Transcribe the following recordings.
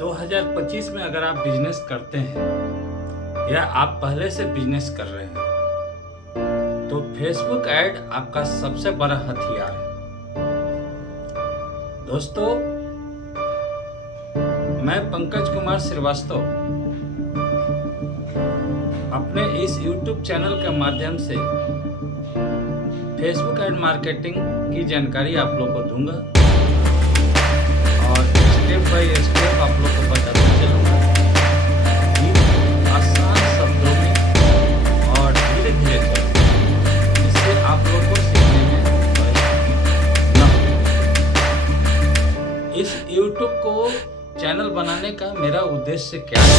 2025 में अगर आप बिजनेस करते हैं या आप पहले से बिजनेस कर रहे हैं तो फेसबुक ऐड आपका सबसे बड़ा हथियार है। दोस्तों, मैं पंकज कुमार श्रीवास्तव अपने इस YouTube चैनल के माध्यम से फेसबुक ऐड मार्केटिंग की जानकारी आप लोग को दूंगा और स्टेप बाय स्टेप आप लोग को बताता चलूँगा आसान शब्दों में और धीरे धीरे चलूँगा, जिससे आप लोग को सीखने में परेशानी न हो। इस YouTube को चैनल बनाने का मेरा उद्देश्य क्या है?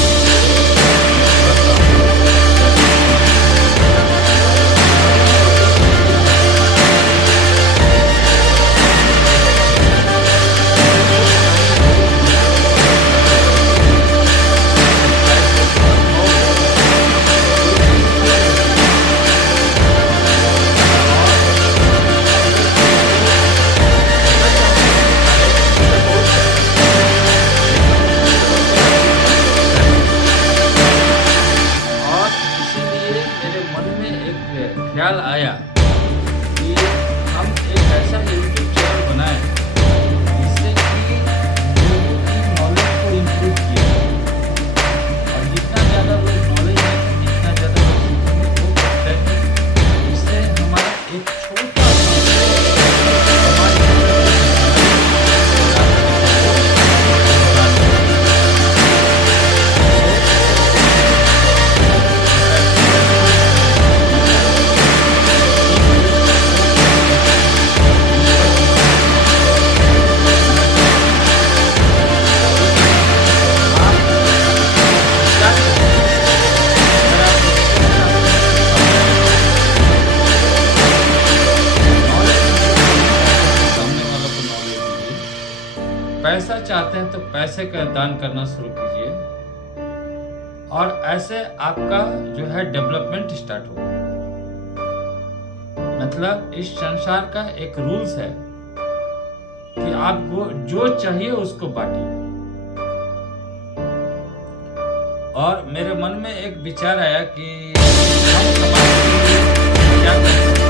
ख्याल आया कि हम एक ऐसा यूट्यूब चैनल बनाएं जिससे कि लोगों की नॉलेज को इम्प्रूव किया और जितना ज़्यादा लोग नॉलेज लेंगे, जितना ज़्यादा लोग सीखेंगे वो करते हैं। इससे हमारा एक छोटा पैसा चाहते हैं तो पैसे का दान करना शुरू कीजिए और ऐसे आपका जो है डेवलपमेंट स्टार्ट होगा। मतलब इस संसार का एक रूल्स है कि आपको जो चाहिए उसको बांटिए। और मेरे मन में एक विचार आया कि हम समाज के लिए क्या कर सकते हैं।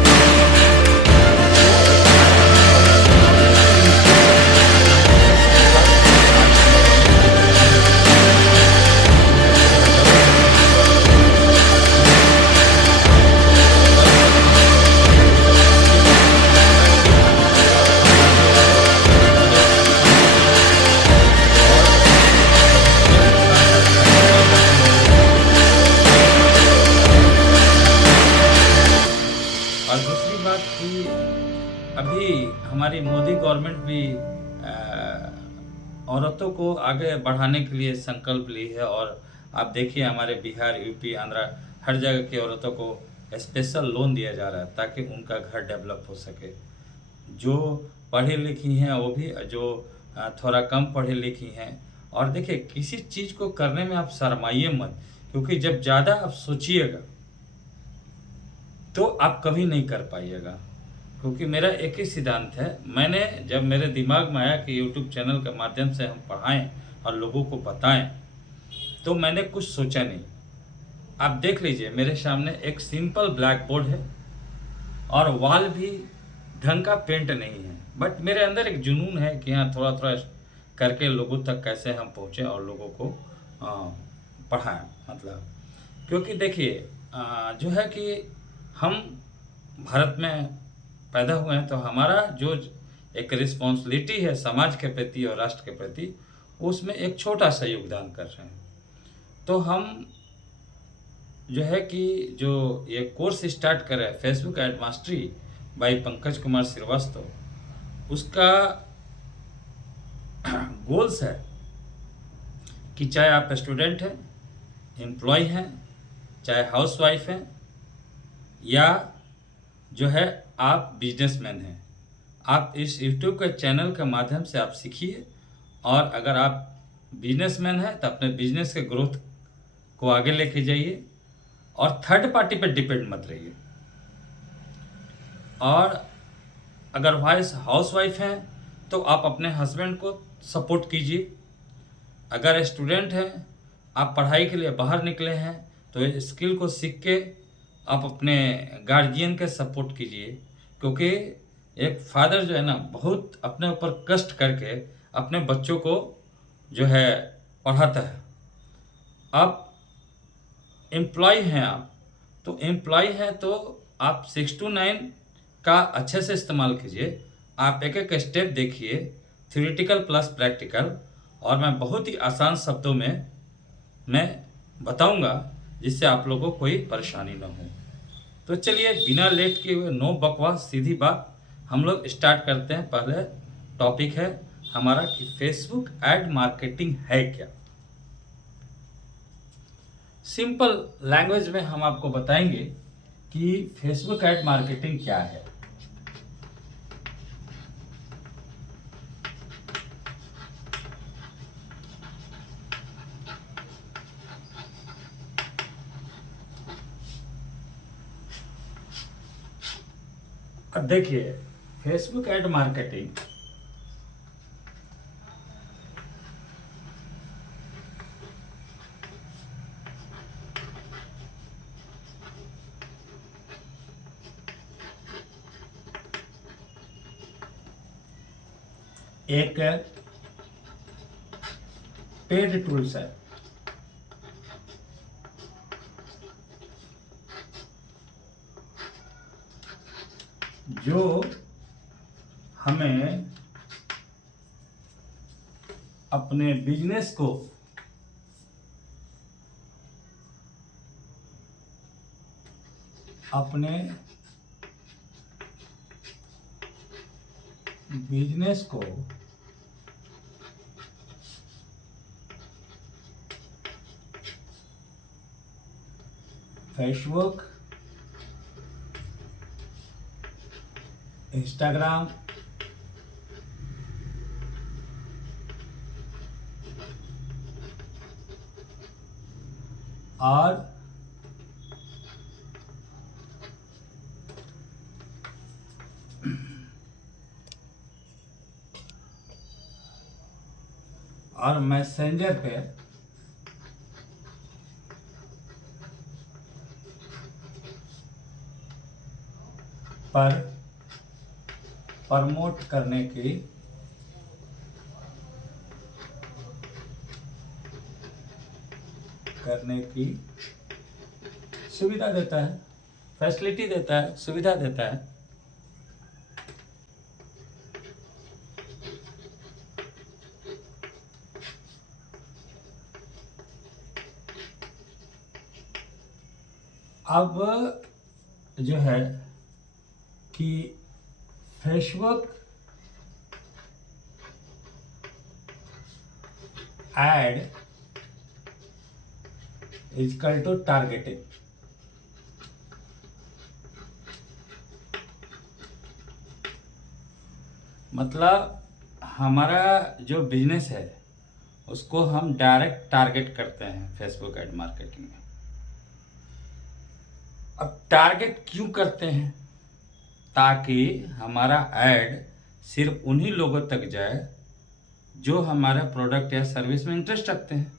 और दूसरी बात कि अभी हमारी मोदी गवर्नमेंट भी औरतों को आगे बढ़ाने के लिए संकल्प ली है। और आप देखिए हमारे बिहार, यूपी, आंध्रा हर जगह की औरतों को स्पेशल लोन दिया जा रहा है ताकि उनका घर डेवलप हो सके। जो पढ़ी लिखी हैं वो भी, जो थोड़ा कम पढ़ी लिखी हैं। और देखिए, किसी चीज़ को करने में आप शर्माइए मत, क्योंकि जब ज़्यादा आप सोचिएगा तो आप कभी नहीं कर पाइएगा। क्योंकि मेरा एक ही सिद्धांत है, मैंने जब मेरे दिमाग में आया कि YouTube चैनल के माध्यम से हम पढ़ाएं और लोगों को बताएं, तो मैंने कुछ सोचा नहीं। आप देख लीजिए, मेरे सामने एक सिंपल ब्लैक बोर्ड है और वॉल भी ढंग का पेंट नहीं है, बट मेरे अंदर एक जुनून है कि हाँ, थोड़ा थोड़ा करके लोगों तक कैसे हम पहुँचें और लोगों को पढ़ाएं। मतलब क्योंकि देखिए जो है कि हम भारत में पैदा हुए हैं तो हमारा जो एक रिस्पॉन्सिबिलिटी है समाज के प्रति और राष्ट्र के प्रति, उसमें एक छोटा सा योगदान कर रहे हैं। तो हम जो है कि जो ये कोर्स स्टार्ट कर रहे हैं Facebook ad mastery by Pankaj Kumar Srivastava, उसका गोल्स है कि चाहे आप स्टूडेंट हैं, एम्प्लॉय हैं, चाहे हाउसवाइफ हैं, या जो है आप बिजनेसमैन हैं, आप इस YouTube के चैनल के माध्यम से आप सीखिए। और अगर आप बिजनेसमैन हैं तो अपने बिजनेस के ग्रोथ को आगे लेके जाइए और थर्ड पार्टी पर डिपेंड मत रहिए। और अगर वाइस हाउसवाइफ हैं तो आप अपने हस्बैंड को सपोर्ट कीजिए, अगर स्टूडेंट हैं, आप पढ़ाई के लिए बाहर निकले हैं, तो इस स्किल को सीख के आप अपने गार्जियन के सपोर्ट कीजिए, क्योंकि एक फादर जो है ना, बहुत अपने ऊपर कष्ट करके अपने बच्चों को जो है पढ़ाता है। आप एम्प्लॉय हैं, आप तो एम्प्लॉय हैं, तो आप 6 to 9 का अच्छे से इस्तेमाल कीजिए। आप एक एक स्टेप देखिए, थ्योरेटिकल प्लस प्रैक्टिकल, और मैं बहुत ही आसान शब्दों में मैं बताऊंगा, जिससे आप लोगों को कोई परेशानी ना हो। तो चलिए बिना लेट किए हुए, नो बकवास, सीधी बात, हम लोग स्टार्ट करते हैं। पहले टॉपिक है हमारा कि फेसबुक एड मार्केटिंग है क्या। सिंपल लैंग्वेज में हम आपको बताएंगे कि फेसबुक एड मार्केटिंग क्या है। अब देखिए, फेसबुक एड मार्केटिंग एक पेड टूल्स है जो हमें अपने बिजनेस को अपने बिजनेस को फेसबुक, इंस्टाग्राम और मैसेंजर पे पर प्रमोट करने की सुविधा देता है, फैसिलिटी देता है, सुविधा देता है। अब जो है कि Facebook ad is equal to targeting, मतलब हमारा जो बिजनेस है उसको हम डायरेक्ट टारगेट करते हैं फेसबुक एड मार्केटिंग में। अब टारगेट क्यों करते हैं? ताकि हमारा ऐड सिर्फ उन्हीं लोगों तक जाए जो हमारे प्रोडक्ट या सर्विस में इंटरेस्ट रखते हैं।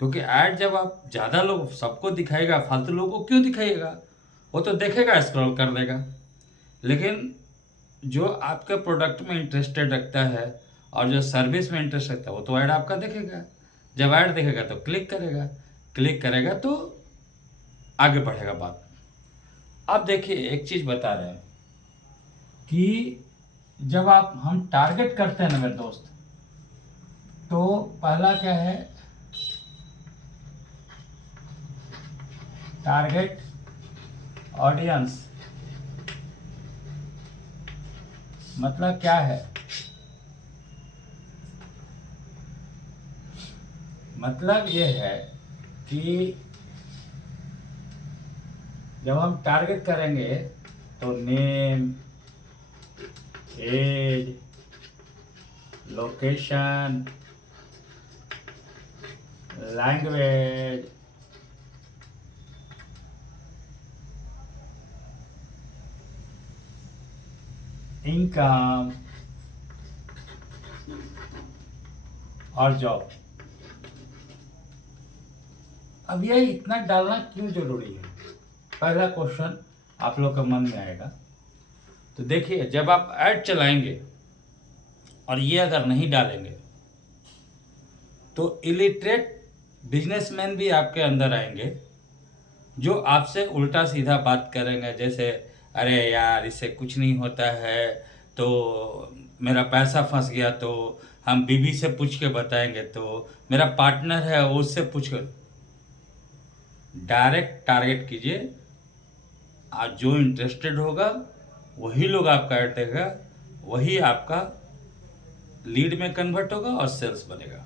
क्योंकि ऐड जब आप ज़्यादा लोग सबको दिखाएगा, फालतू लोगों को क्यों दिखाइएगा? वो तो देखेगा, स्क्रॉल कर देगा। लेकिन जो आपके प्रोडक्ट में इंटरेस्टेड रखता है और जो सर्विस में इंटरेस्ट रखता है, वो तो ऐड आपका देखेगा। जब ऐड देखेगा तो क्लिक करेगा तो आगे बढ़ेगा बात। अब देखिए, एक चीज़ बता रहे हैं कि जब हम टारगेट करते हैं ना मेरे दोस्त, तो पहला क्या है, टारगेट ऑडियंस। मतलब क्या है? मतलब ये है कि जब हम टारगेट करेंगे तो name, age, location, language, income और जॉब, अब ये इतना डालना क्यों जरूरी है, पहला क्वेश्चन आप लोग के मन में आएगा। तो देखिए, जब आप ऐड चलाएंगे और ये अगर नहीं डालेंगे तो इलिटरेट बिजनेसमैन भी आपके अंदर आएंगे, जो आपसे उल्टा सीधा बात करेंगे, जैसे अरे यार इससे कुछ नहीं होता है, तो मेरा पैसा फंस गया तो हम बीवी से पूछ के बताएंगे, तो मेरा पार्टनर है उससे पूछ कर। डायरेक्ट टारगेट कीजिए, आज जो इंटरेस्टेड होगा वही लोग आपका ऐड देगा, वही आपका लीड में कन्वर्ट होगा और सेल्स बनेगा।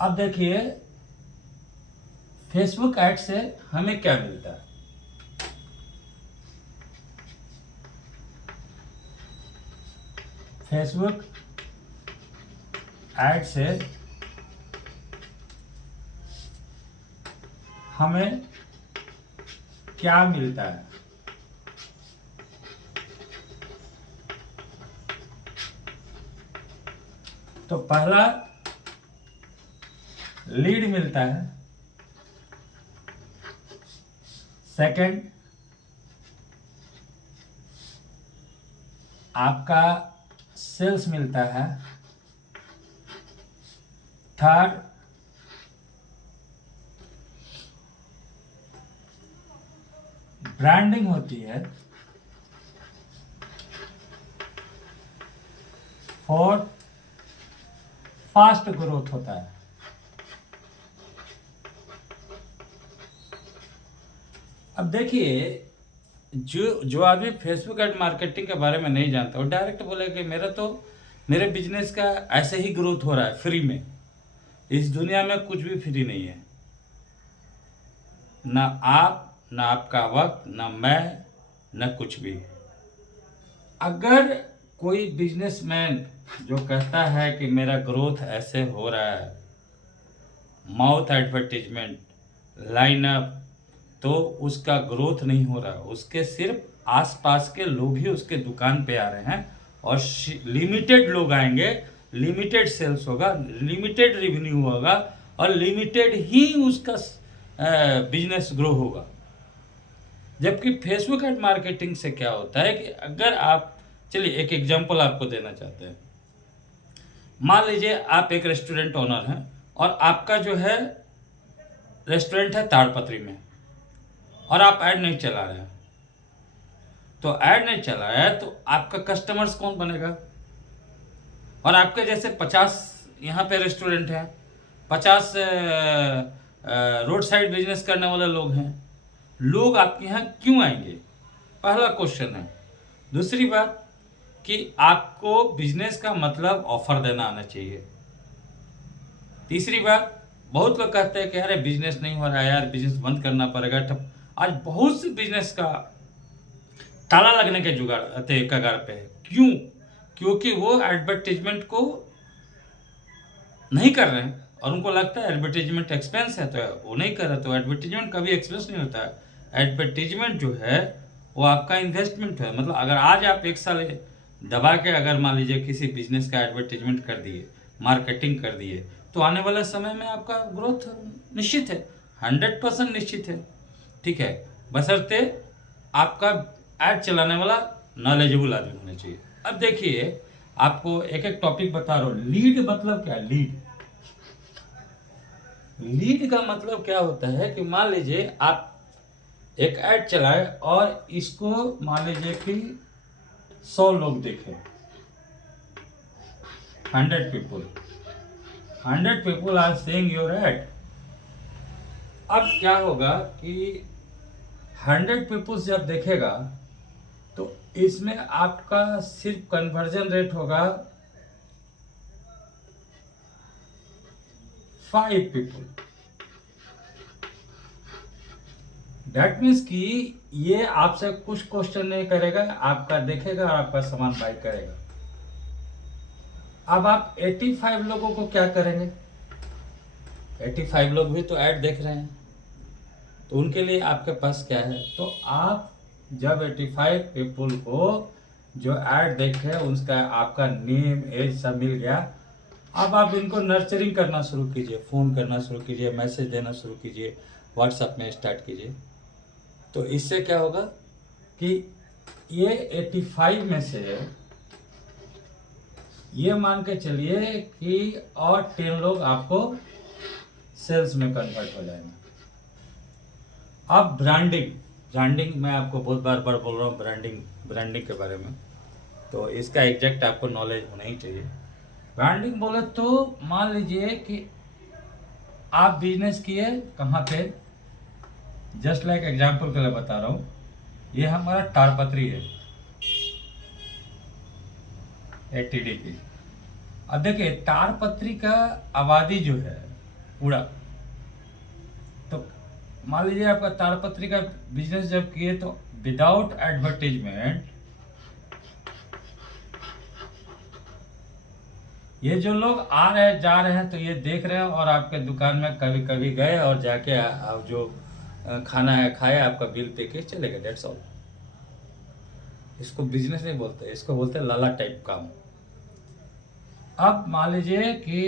अब देखिए, फेसबुक ऐड से हमें क्या मिलता है। फेसबुक ऐड से हमें क्या मिलता है। तो पहला लीड मिलता है, सेकंड आपका सेल्स मिलता है, थर्ड ब्रांडिंग होती है, फोर्थ फास्ट ग्रोथ होता है। अब देखिए, जो आदमी फेसबुक एड मार्केटिंग के बारे में नहीं जानता, वो डायरेक्ट बोलेगा कि मेरे बिजनेस का ऐसे ही ग्रोथ हो रहा है फ्री में। इस दुनिया में कुछ भी फ्री नहीं है, ना आप, ना आपका वक्त, ना मैं, ना कुछ भी। अगर कोई बिजनेसमैन जो कहता है कि मेरा ग्रोथ ऐसे हो रहा है, माउथ एडवर्टीजमेंट, लाइनअप, तो उसका ग्रोथ नहीं हो रहा, उसके सिर्फ आसपास के लोग ही उसके दुकान पे आ रहे हैं, और लिमिटेड लोग आएंगे, लिमिटेड सेल्स होगा, लिमिटेड रेवेन्यू होगा, और लिमिटेड ही उसका बिजनेस ग्रो होगा। जबकि फेसबुक एड मार्केटिंग से क्या होता है कि अगर आप, चलिए एक एग्जांपल आपको देना चाहते हैं। मान लीजिए आप एक रेस्टोरेंट ओनर हैं और आपका जो है रेस्टोरेंट है ताड़पत्री में, और आप ऐड नहीं चला रहे हैं। तो ऐड नहीं चला रहा है तो आपका कस्टमर्स कौन बनेगा? और आपके जैसे 50 यहाँ पे रेस्टोरेंट हैं, 50 रोड साइड बिजनेस करने वाले लोग हैं, लोग आपके यहाँ क्यों आएंगे? पहला क्वेश्चन है। दूसरी बात कि आपको बिजनेस का मतलब ऑफर देना आना चाहिए। तीसरी बात, बहुत लोग कहते हैं कि अरे बिजनेस नहीं हो रहा है यार, बिजनेस बंद करना पड़ेगा। आज बहुत से बिजनेस का ताला लगने के जुगाड़ कगार पे है। क्यों? क्योंकि वो एडवर्टीजमेंट को नहीं कर रहे हैं और उनको लगता है एडवर्टीजमेंट एक्सपेंस है, तो वो नहीं कर रहे। तो एडवर्टीजमेंट कभी एक्सपेंस नहीं होता है। एडवर्टीजमेंट जो है वो आपका इन्वेस्टमेंट है। मतलब अगर आज आप एक साल दबा के अगर मान लीजिए किसी बिजनेस का एडवर्टीजमेंट कर दिए, मार्केटिंग कर दिए, तो आने वाले समय में आपका ग्रोथ निश्चित है, 100% निश्चित है। ठीक है, बशर्ते आपका ऐड चलाने वाला नॉलेजेबल आदमी होना चाहिए। अब देखिए, आपको एक एक टॉपिक बता रहा हूँ। लीड मतलब क्या है? लीड का मतलब क्या होता है कि मान लीजिए आप एक ऐड चलाए और इसको मान लीजिए कि 100 लोग देखें, 100 people are seeing your ad. अब क्या होगा कि 100 पीपल्स जब देखेगा तो इसमें आपका सिर्फ कन्वर्जन रेट होगा 5 पीपल। दैट मीन्स कि ये आपसे कुछ क्वेश्चन नहीं करेगा, आपका देखेगा और आपका सामान बाय करेगा। अब आप 85 लोगों को क्या करेंगे? 85 लोग भी तो ऐड देख रहे हैं, तो उनके लिए आपके पास क्या है? तो आप जब 85 पीपल को जो ऐड देखे उसका आपका नेम एज सब मिल गया, अब आप इनको नर्चरिंग करना शुरू कीजिए, फ़ोन करना शुरू कीजिए, मैसेज देना शुरू कीजिए, व्हाट्सएप में स्टार्ट कीजिए। तो इससे क्या होगा कि ये 85 में से ये मान के चलिए कि और 10 लोग आपको सेल्स में कन्वर्ट हो जाएंगे। अब ब्रांडिंग मैं आपको बहुत बार बोल रहा हूँ, ब्रांडिंग के बारे में, तो इसका एग्जैक्ट आपको नॉलेज होना ही चाहिए। ब्रांडिंग बोले तो मान लीजिए कि आप बिजनेस किए कहाँ पे, जस्ट लाइक एग्जांपल के लिए बता रहा हूँ, ये हमारा ताड़पत्री है एटीडी की। अब देखिए ताड़पत्री का आबादी जो है पूरा, तो मान लीजिए आपका ताड़पत्री का बिजनेस जब किए तो विदाउट एडवर्टीजमेंट ये जो लोग आ रहे हैं जा रहे हैं तो ये देख रहे हैं और आपके दुकान में कभी कभी गए और जाके आप जो खाना है खाए, आपका बिल पे के चले गए, दैट्स ऑल। इसको बिजनेस नहीं बोलते, इसको बोलते हैं लाला टाइप काम। अब मान लीजिए कि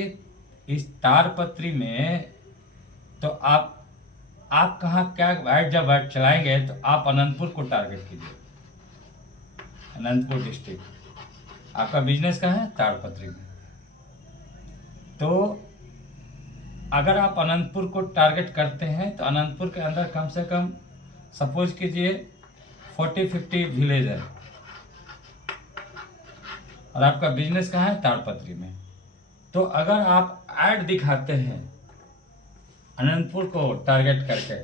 इस ताड़पत्री में तो आप कहाँ क्या ऐड जब ऐड चलाएंगे तो आप अनंतपुर को टारगेट कीजिए, अनंतपुर डिस्ट्रिक्ट। आपका बिजनेस कहाँ है? ताड़पत्री में। तो अगर आप अनंतपुर को टारगेट करते हैं तो अनंतपुर के अंदर कम से कम सपोज कीजिए 40-50 विलेज है और आपका बिजनेस कहाँ है? ताड़पत्री में। तो अगर आप ऐड दिखाते हैं अनंतपुर को टारगेट करके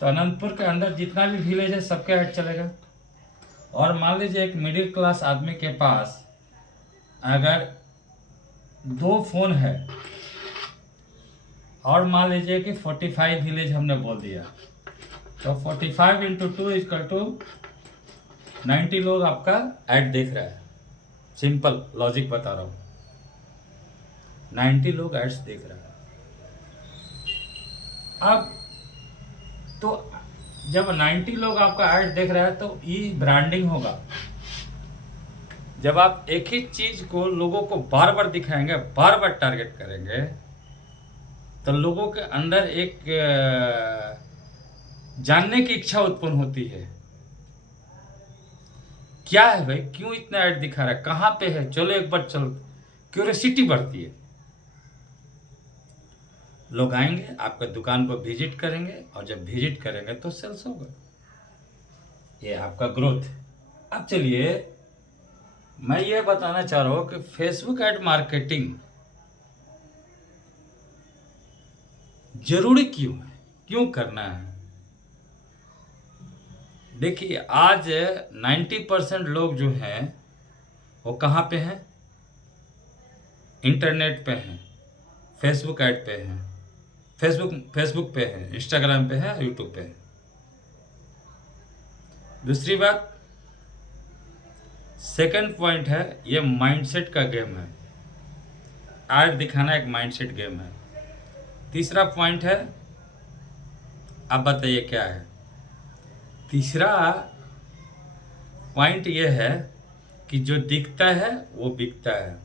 तो अनंतपुर के अंदर जितना भी विलेज है सबके ऐड चलेगा। और मान लीजिए एक मिडिल क्लास आदमी के पास अगर 2 फोन है और मान लीजिए कि 45 विलेज हमने बोल दिया, तो 45 × 2 = 90 लोग आपका ऐड देख रहा है। सिंपल लॉजिक बता रहा हूँ, 90 लोग एड्स देख रहा है। अब तो जब 90 लोग आपका ऐड देख रहा है तो ये ब्रांडिंग होगा। जब आप एक ही चीज को लोगों को बार बार दिखाएंगे, बार बार टारगेट करेंगे, तो लोगों के अंदर एक जानने की इच्छा उत्पन्न होती है, क्या है भाई, क्यों इतना ऐड दिखा रहा है, कहाँ पे है, चलो एक बार चलो, क्यूरियोसिटी बढ़ती है। लोग आएंगे, आपके दुकान को विजिट करेंगे और जब विजिट करेंगे तो सेल्स होगा। ये आपका ग्रोथ। अब चलिए मैं ये बताना चाह रहा हूं कि फेसबुक ऐड मार्केटिंग जरूरी क्यों है, क्यों करना है। देखिए आज 90% लोग जो हैं वो कहाँ पे हैं? इंटरनेट पे हैं, फेसबुक ऐड पे हैं, फेसबुक पे है, इंस्टाग्राम पे है, यूट्यूब पे है। दूसरी बात, सेकंड पॉइंट है, ये माइंडसेट का गेम है। ऐड दिखाना एक माइंडसेट गेम है। तीसरा पॉइंट है, आप बताइए क्या है? तीसरा पॉइंट ये है कि जो दिखता है वो बिकता है।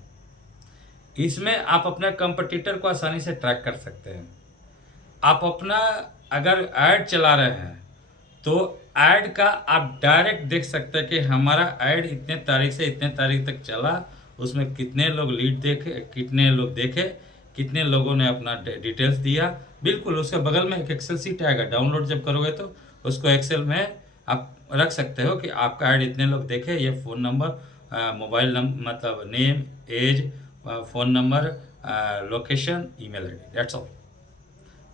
इसमें आप अपने कंपटीटर को आसानी से ट्रैक कर सकते हैं। आप अपना अगर ऐड चला रहे हैं तो ऐड का आप डायरेक्ट देख सकते हैं कि हमारा ऐड इतने तारीख से इतने तारीख तक चला, उसमें कितने लोग लीड देखे, कितने लोग देखे, कितने लोगों ने अपना डिटेल्स दिया। बिल्कुल उसके बगल में एक एक्सेल सीट आएगा, डाउनलोड जब करोगे तो उसको एक्सेल में आप रख सकते हो कि आपका ऐड इतने लोग देखे, ये फ़ोन नंबर, मोबाइल नंबर, मतलब name, age, phone number, location, email ID, that's all.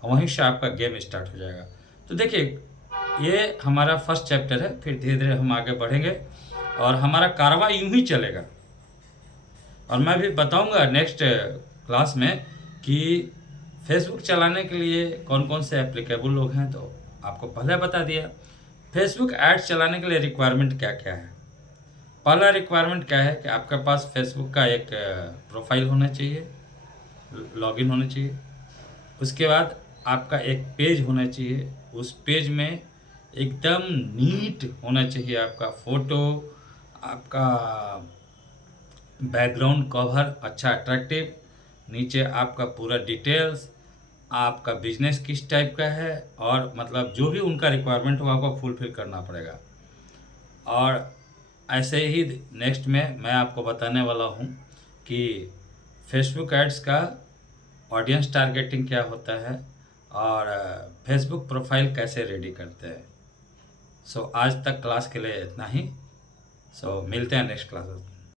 वहीं से आपका गेम स्टार्ट हो जाएगा। तो देखिए ये हमारा फर्स्ट चैप्टर है, फिर धीरे धीरे हम आगे बढ़ेंगे और हमारा कारवां यूं ही चलेगा। और मैं भी बताऊंगा नेक्स्ट क्लास में कि फेसबुक चलाने के लिए कौन कौन से एप्लीकेबल लोग हैं। तो आपको पहले बता दिया फेसबुक एड्स चलाने के लिए रिक्वायरमेंट क्या क्या है। पहला रिक्वायरमेंट क्या है कि आपके पास फेसबुक का एक प्रोफाइल होना चाहिए, लॉगिन होना चाहिए। उसके बाद आपका एक पेज होना चाहिए, उस पेज में एकदम नीट होना चाहिए आपका फ़ोटो, आपका बैकग्राउंड कवर अच्छा अट्रैक्टिव, नीचे आपका पूरा डिटेल्स, आपका बिजनेस किस टाइप का है, और मतलब जो भी उनका रिक्वायरमेंट हो आपको फुलफिल करना पड़ेगा। और ऐसे ही नेक्स्ट में मैं आपको बताने वाला हूँ कि फेसबुक एड्स का ऑडियंस टारगेटिंग क्या होता है और फेसबुक प्रोफाइल कैसे रेडी करते हैं। सो आज तक क्लास के लिए इतना ही। सो मिलते हैं नेक्स्ट क्लास में।